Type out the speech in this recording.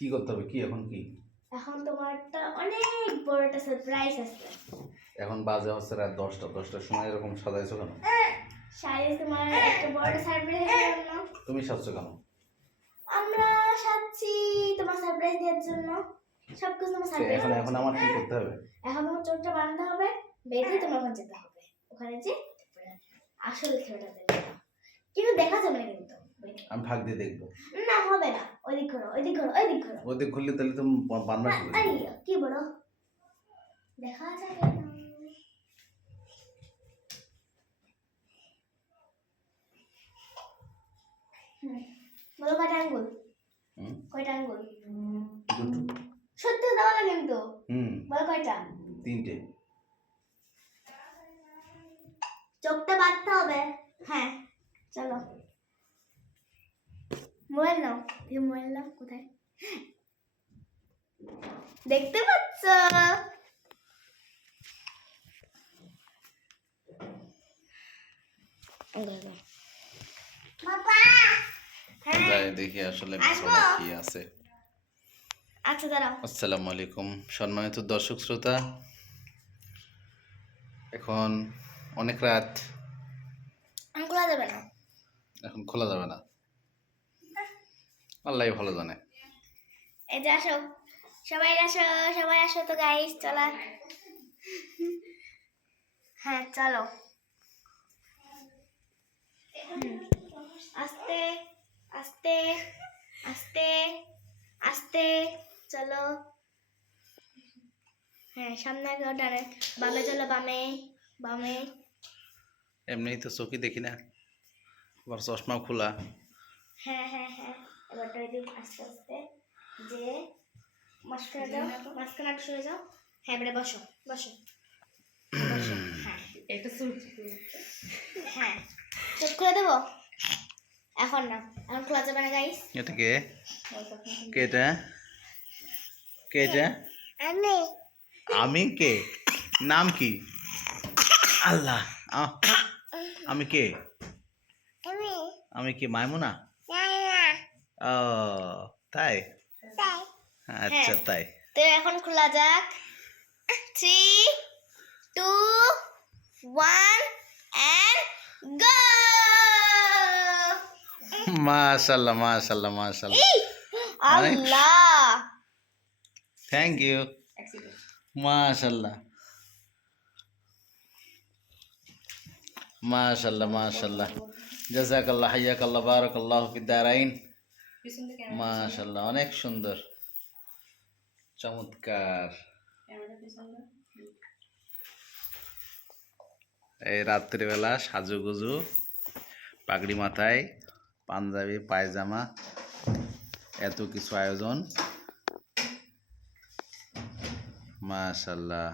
কি করতে হবে? কি এখন কি? এখন তোমার একটা অনেক বড় একটা সারপ্রাইজ আছে। এখন বাজে হচ্ছে রাত 10টার সময় এরকম সাজাইছো কেন? শাড়ি তোমার একটা বড় সারপ্রাইজের জন্য। তুমি সাজছো কেন? আমরা সাজছি তোমার সারপ্রাইজ দেওয়ার জন্য। সবকিছু তোমার সারপ্রাইজ। এখন আমার কি করতে হবে? এখন তোমার চোখটা বাঁধতে হবে, বেঁধে তোমার ওখানে যেতে হবে। ওখানে যে আসল খেলাটা দেখবে, কিন্তু দেখা যাবে না কিন্তু। আমি ফাঁক দিয়ে দেখবো। না হবে না, ওইদিক ঘোরো, ওইদিক ঘোরো, ওইদিক ঘোরো। ওদিক খুললে তাহলে তো বান্না শুরু। আরে কি বলো, দেখা যাবে না। বলো কয়টা আঙ্গুল? কয়টা আঙ্গুল? দুটো। সত্যি দাও না কিন্তু। বলো কয়টা? 3টে। চোখটা বাঁধতে হবে। হ্যাঁ চলো, মোবাইল নাও। মোবাইল নাও, কোথায় দেখতে পাচ্ছ? দেখি আসলে কি আছে। আচ্ছা দাঁড়াও। আসসালামু আলাইকুম সম্মানিত দর্শক শ্রোতা, এখন অনেক রাত, খোলা যাবে না। এখন খোলা যাবে না, আল্লাহই ভালো জানে। এই যে আসো, সবাই আসো, সবাই আসো তো গাইস, চলা। হ্যাঁ চলো। আস্তে আস্তে আস্তে আস্তে চলো। হ্যাঁ সামনে আগে ডানে, বামে চলো, বামে বামে। এমনি তো চোখে দেখি না, আবার চশমা খোলা। হ্যাঁ হ্যাঁ হ্যাঁ, এবার এদিক আস্তে আস্তে যে মাঝখানে যাও, মাঝখানে একটু সরে যাও। হ্যাঁ এবারে বসো বসো বসো। হ্যাঁ এটা হ্যাঁ চোখ খুলে দেবো। এখন না, এখন খোলা যাবে না গাইস। এটা কে? কে এটা? কে এটা? আমি কে? নাম কি? আল্লাহ, আমি কে? আমি কি মাইমুনা? ও তাই? আচ্ছা তাই। তো এখন খোলা যাক। 3, 2, 1 and go! মাশাআল্লাহ মাশাআল্লাহ মাশাআল্লাহ, আল্লাহ, থ্যাংক ইউ, মাশাআল্লাহ মাশাআল্লাহ মাশাআল্লাহ, জাযাকাল্লাহ, হাইয়াকাল্লাহ, বারাকাল্লাহু ফিদ দারাইন। মাশাআল্লাহ, অনেক সুন্দর, চমৎকার। এই রাত্রিবেলা সাজুগুজু, পাগড়ি মাথায়, পাঞ্জাবি, পায়জামা, এত কিছু আয়োজন। মাশাআল্লাহ।